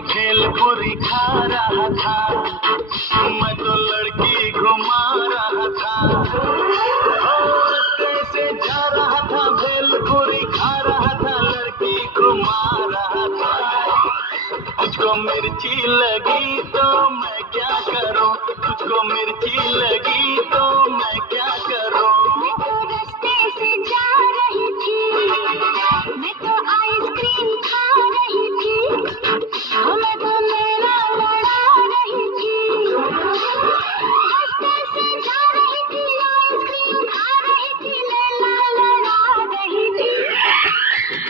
भेलपुरी खा रहा था, मैं तो लड़की घुमा रहा था। रास्ते से जा रहा था, भेलपुरी खा रहा था, लड़की घुमा रहा था। तुझको मिर्ची लगी तो मैं क्या करूं, तुझको मिर्ची लगी तो मैं क्या करूं। मैं तो रास्ते से जा रही थी, मैं तो आइसक्रीम खा रही थी, मैं तो मेला लड़ा रही थी। रास्ते से जा रही थी, आइसक्रीम खा रही थी, मेला लड़ा रही थी।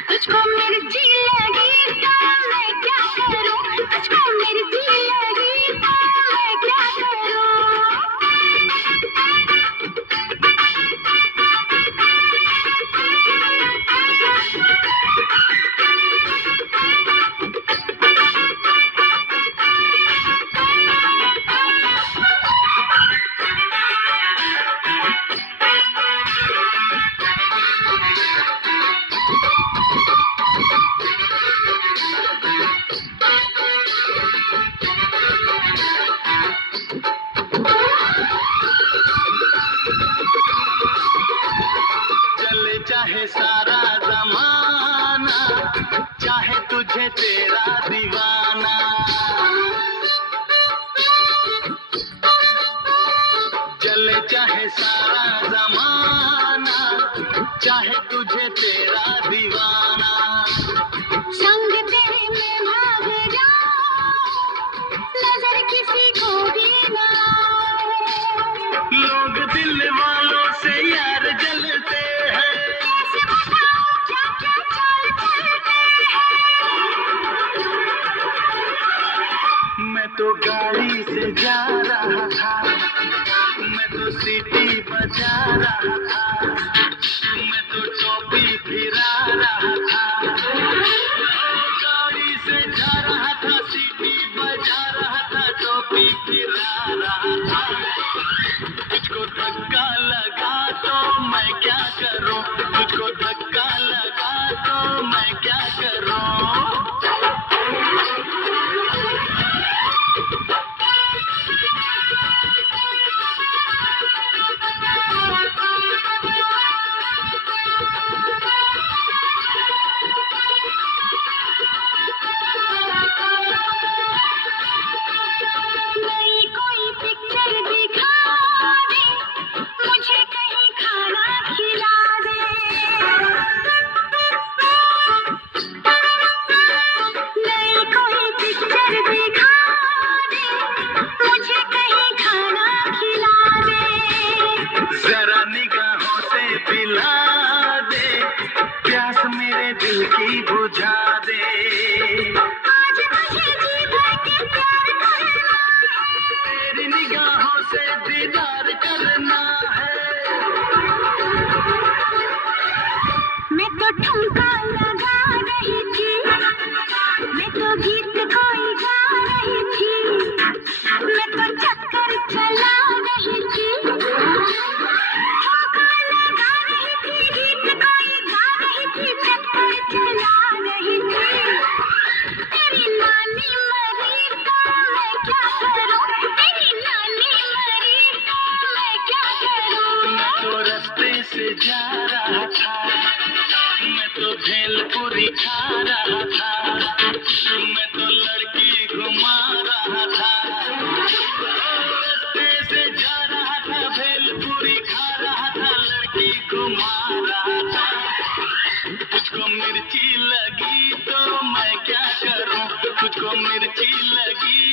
तुझको मिर्ची लगी तो मैं क्या करूं, तुझको मिर्ची लगी तो मैं क्या करूं। चले चाहे सारा जमाना, चाहे तुझे तेरा दीवाना। चले चाहे सारा जमाना, चाहे तुझे तेरा दीवाना। संग तेरे में भाग जाऊं, नजर किसी को भी ना आए। लोग दिल वालों से यार जलते हैं, कैसे बताऊं क्या क्या चाल चलते हैं। मैं तो गाड़ी से जा रहा था, मैं तो सीटी बजा रहा था, मैं तो टोपी फिरा रहा था। गाड़ी से जा रहा था, सीटी बजा रहा था, टोपी फिरा रहा था। तुझको धक्का लगा तो मैं क्या करूं, तुझको धक्का लगा तो मैं क्या करूं। नई कोई पिक्चर दिखा दे, मुझे कहीं खाना खिला दे। नई कोई पिक्चर दिखा दे, मुझे कहीं खाना खिला दे। जरा निगाहों से पिला दे, प्यास मेरे दिल की बुझा दे। आज मुझे जी भर के प्यार करना है, तेरी निगाहों से दीदार करना है। मैं तो ठुमका लगा रही थी, मैं तो गीत कोई गा रही थी, मैं तो चक्कर चला रही थी। ठुमका लगा रही थी, गीत कोई गा रही थी, चक्कर चला रही थी। तेरी नानी मरी तो मैं क्या करूं, तेरी नानी मरी तो मैं क्या करूं। मैं तो रास्ते से जा रहा था, मैं तो भेलपुरी खा रहा था, मैं तो लड़की घुमा रहा था। रास्ते से जा रहा था, भेलपुरी खा रहा था, लड़की घुमा रहा था। तुझको मिर्ची लगी तो मैं क्या करूं, तुझको मिर्ची लगी